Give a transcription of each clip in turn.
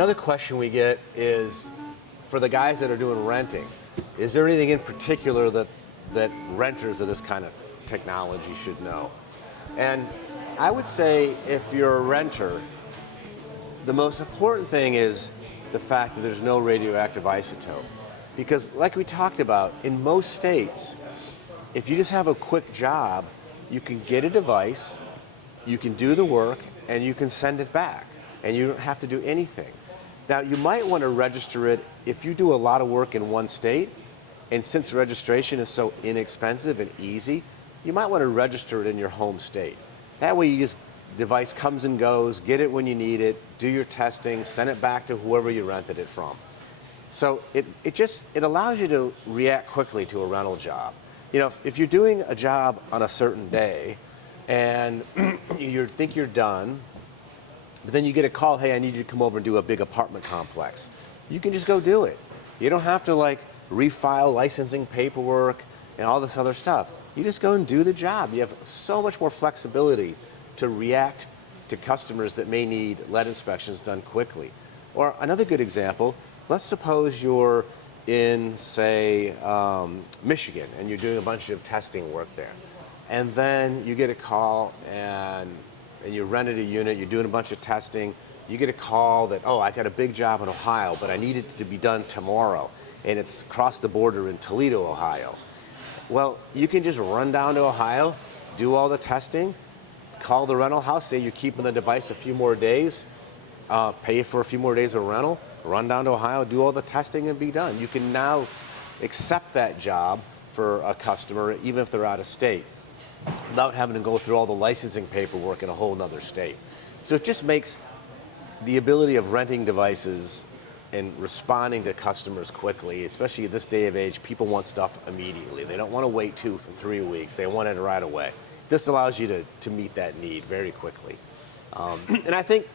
Another question we get is, for the guys that are doing renting, is there anything in particular that renters of this kind of technology should know? And I would say if you're a renter, the most important thing is the fact that there's no radioactive isotope. Because like we talked about, in most states, if you just have a quick job, you can get a device, you can do the work, and you can send it back. And you don't have to do anything. Now, you might want to register it if you do a lot of work in one state, and since registration is so inexpensive and easy, you might want to register it in your home state. That way, device comes and goes, get it when you need it, do your testing, send it back to whoever you rented it from. So it allows you to react quickly to a rental job. You know, if you're doing a job on a certain day and you think you're done, but then you get a call, hey, I need you to come over and do a big apartment complex. You can just go do it. You don't have to like refile licensing paperwork and all this other stuff. You just go and do the job. You have so much more flexibility to react to customers that may need lead inspections done quickly. Or another good example, let's suppose you're in, say, Michigan, and you're doing a bunch of testing work there. And then you get a call and you rented a unit, you're doing a bunch of testing, you get a call that, oh, I got a big job in Ohio, but I need it to be done tomorrow, and it's across the border in Toledo, Ohio. Well, you can just run down to Ohio, do all the testing, call the rental house, say you're keeping the device a few more days, pay for a few more days of rental, run down to Ohio, do all the testing, and be done. You can now accept that job for a customer, even if they're out of state, without having to go through all the licensing paperwork in a whole nother state. So it just makes the ability of renting devices and responding to customers quickly, especially at this day of age, people want stuff immediately. They don't want to wait 2 or 3 weeks. They want it right away. This allows you to meet that need very quickly. And I think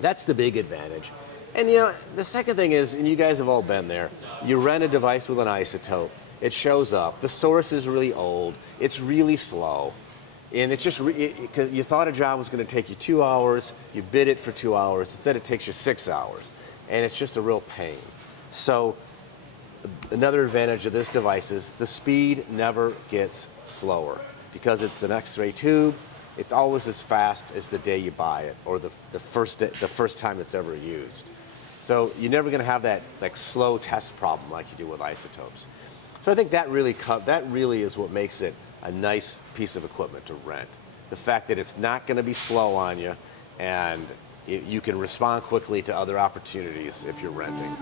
that's the big advantage. And you know, the second thing is, and you guys have all been there, you rent a device with an isotope, it shows up, the source is really old, it's really slow, and it's just, because you thought a job was going to take you 2 hours, you bid it for 2 hours, instead it takes you 6 hours, and it's just a real pain. So another advantage of this device is the speed never gets slower, because it's an X-ray tube, it's always as fast as the day you buy it, or the first time it's ever used. So you're never going to have that like slow test problem like you do with isotopes. So I think that really is what makes it a nice piece of equipment to rent. The fact that it's not going to be slow on you, and you can respond quickly to other opportunities if you're renting.